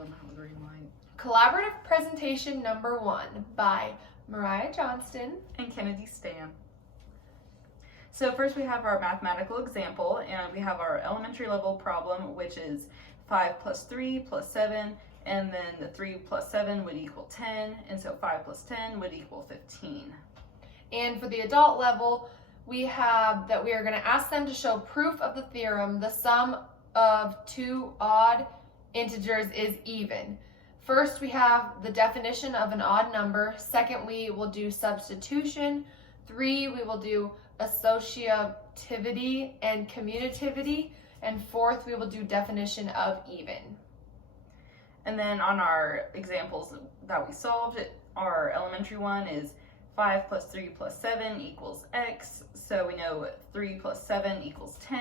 I was reading mine. Collaborative presentation number 1 by Mariah Johnston And Kennedy Stan. So first we have our mathematical example, and we have our elementary level problem, which is 5 plus 3 plus 7, and then the 3 plus 7 would equal 10, and so 5 plus 10 would equal 15. And for the adult level, we have that we are going to ask them to show proof of the theorem, the sum of two odd integers is even. First, we have the definition of an odd number. Second, we will do substitution. 3, we will do associativity and commutativity. And 4th, we will do definition of even. And then on our examples that we solved, our elementary one is 5 plus 3 plus 7 equals x. So we know 3 plus 7 equals 10.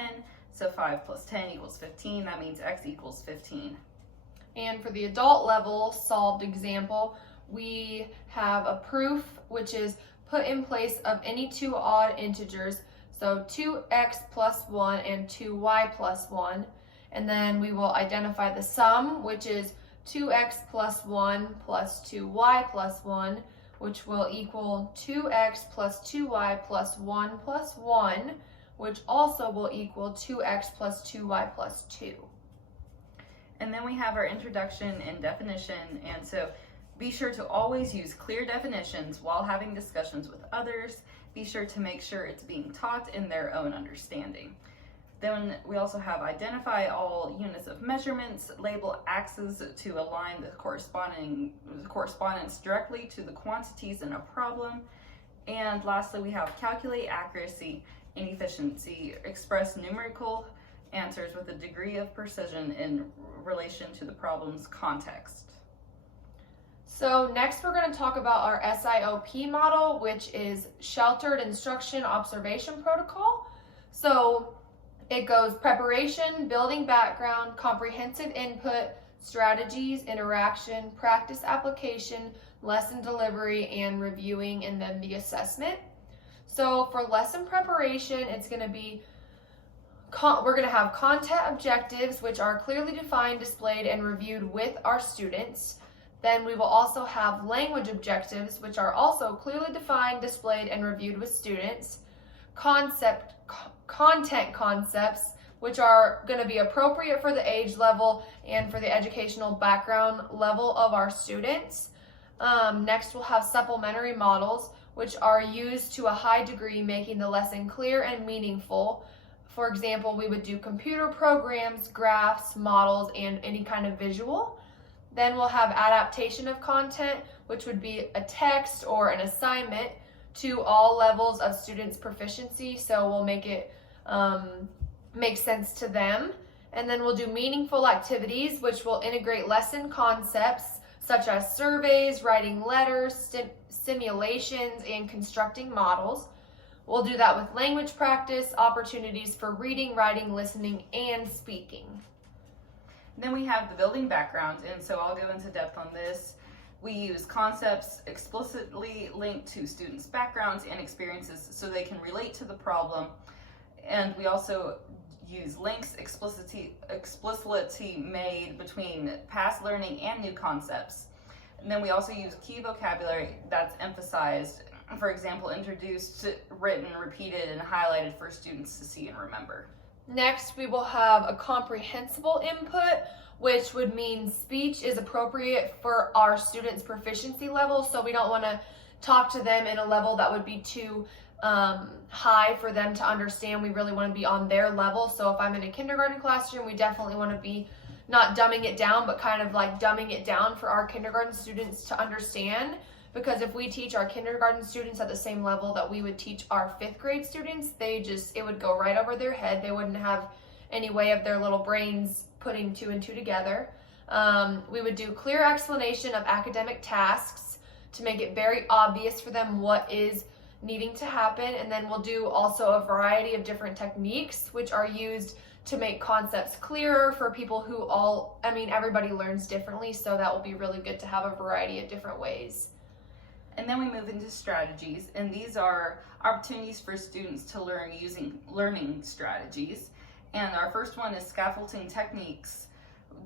So 5 plus 10 equals 15. That means x equals 15. And for the adult level solved example, we have a proof, which is put in place of any two odd integers. So 2x plus 1 and 2y plus 1. And then we will identify the sum, which is 2x plus 1 plus 2y plus 1, which will equal 2x plus 2y plus 1 plus 1, which also will equal 2x plus 2y plus 2. And then we have our introduction and definition, and so be sure to always use clear definitions while having discussions with others. Be sure to make sure it's being taught in their own understanding. Then we also have identify all units of measurements, label axes to align the correspondence directly to the quantities in a problem. And lastly, we have calculate accuracy and efficiency, express numerical answers with a degree of precision in relation to the problem's context. So next we're going to talk about our SIOP model, which is Sheltered Instruction Observation Protocol. So it goes preparation, building background, comprehensive input, strategies, interaction, practice application, lesson delivery, and reviewing, and then the assessment. So for lesson preparation, it's going to be we're going to have content objectives, which are clearly defined, displayed, and reviewed with our students. Then we will also have language objectives, which are also clearly defined, displayed, and reviewed with students. Content concepts, which are going to be appropriate for the age level and for the educational background level of our students. Next, we'll have supplementary models, which are used to a high degree, making the lesson clear and meaningful. For example, we would do computer programs, graphs, models, and any kind of visual. Then we'll have adaptation of content, which would be a text or an assignment to all levels of students' proficiency. So we'll make it make sense to them. And then we'll do meaningful activities, which will integrate lesson concepts such as surveys, writing letters, simulations, and constructing models. We'll do that with language practice, opportunities for reading, writing, listening, and speaking. Then we have the building background, and so I'll go into depth on this. We use concepts explicitly linked to students' backgrounds and experiences so they can relate to the problem. And we also use links explicitly made between past learning and new concepts. And then we also use key vocabulary that's emphasized, for example, introduced, written, repeated, and highlighted for students to see and remember. Next, we will have a comprehensible input, which would mean speech is appropriate for our students' proficiency level. So we don't want to talk to them in a level that would be too high for them to understand. We really want to be on their level. So if I'm in a kindergarten classroom, we definitely want to be not dumbing it down, but kind of like dumbing it down for our kindergarten students to understand. Because if we teach our kindergarten students at the same level that we would teach our 5th grade students, it would go right over their head. They wouldn't have any way of their little brains putting 2 and 2 together. We would do clear explanation of academic tasks to make it very obvious for them what is needing to happen. And then we'll do also a variety of different techniques which are used to make concepts clearer for people who everybody learns differently. So that will be really good to have a variety of different ways. And then we move into strategies, and these are opportunities for students to learn using learning strategies. And our first one is scaffolding techniques.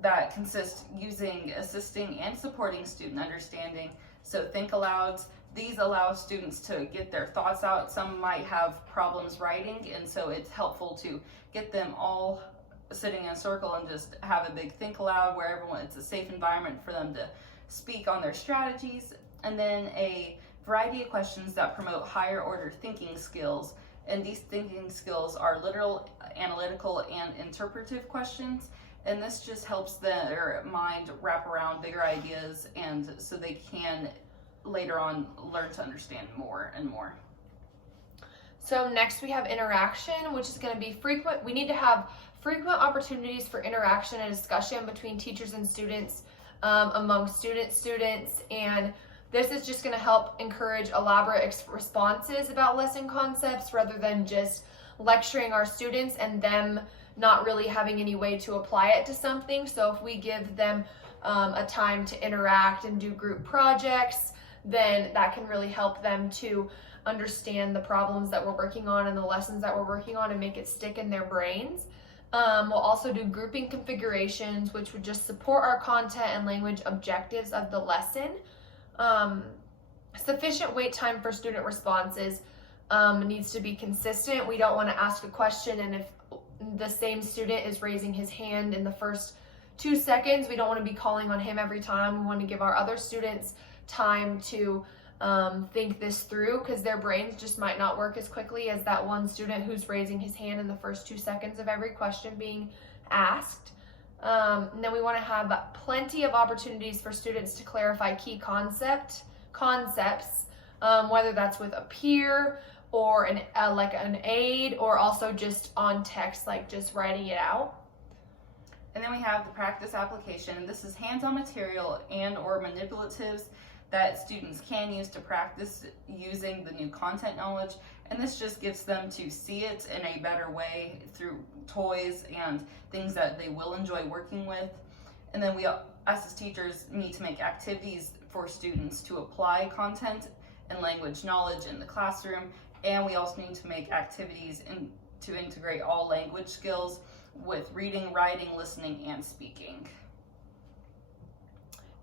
that consist using assisting and supporting student understanding. So think alouds. These allow students to get their thoughts out. Some might have problems writing, and so it's helpful to get them all sitting in a circle and just have a big think aloud where everyone, it's a safe environment for them to speak on their strategies. And then a variety of questions that promote higher order thinking skills. And these thinking skills are literal, analytical, and interpretive questions. And this just helps their mind wrap around bigger ideas, and so they can later on learn to understand more and more. So next we have interaction, which is going to be frequent. We need to have frequent opportunities for interaction and discussion between teachers and students, among students, and this is just going to help encourage elaborate responses about lesson concepts rather than just lecturing our students and them not really having any way to apply it to something. So if we give them a time to interact and do group projects, then that can really help them to understand the problems that we're working on and the lessons that we're working on and make it stick in their brains. We'll also do grouping configurations, which would just support our content and language objectives of the lesson. Sufficient wait time for student responses needs to be consistent. We don't want to ask a question, and if the same student is raising his hand in the first 2 seconds, we don't want to be calling on him every time. We want to give our other students time to think this through, because their brains just might not work as quickly as that one student who's raising his hand in the first 2 seconds of every question being asked. And then we want to have plenty of opportunities for students to clarify key concepts, whether that's with a peer or like an aide, or also just on text, like just writing it out. And then we have the practice application. This is hands-on material and or manipulatives that students can use to practice using the new content knowledge. And this just gives them to see it in a better way through toys and things that they will enjoy working with. And then we, us as teachers, need to make activities for students to apply content and language knowledge in the classroom. And we also need to make activities to integrate all language skills with reading, writing, listening, and speaking.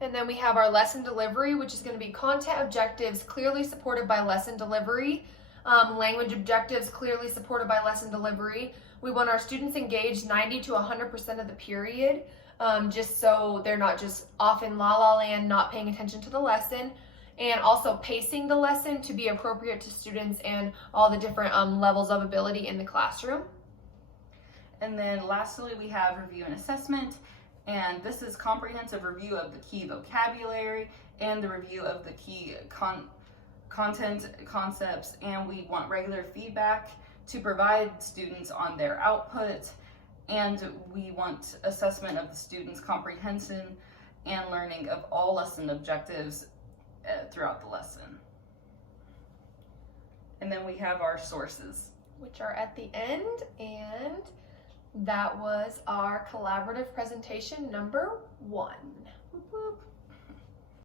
And then we have our lesson delivery, which is going to be content objectives clearly supported by lesson delivery, language objectives clearly supported by lesson delivery. We want our students engaged 90 to 100% of the period, just so they're not just off in la land, not paying attention to the lesson, and also pacing the lesson to be appropriate to students and all the different levels of ability in the classroom. And then lastly, we have review and assessment. And this is comprehensive review of the key vocabulary and the review of the key content concepts. And we want regular feedback to provide students on their output. And we want assessment of the students' comprehension and learning of all lesson objectives throughout the lesson. And then we have our sources, which are at the end, and that was our collaborative presentation number 1. Whoop, whoop.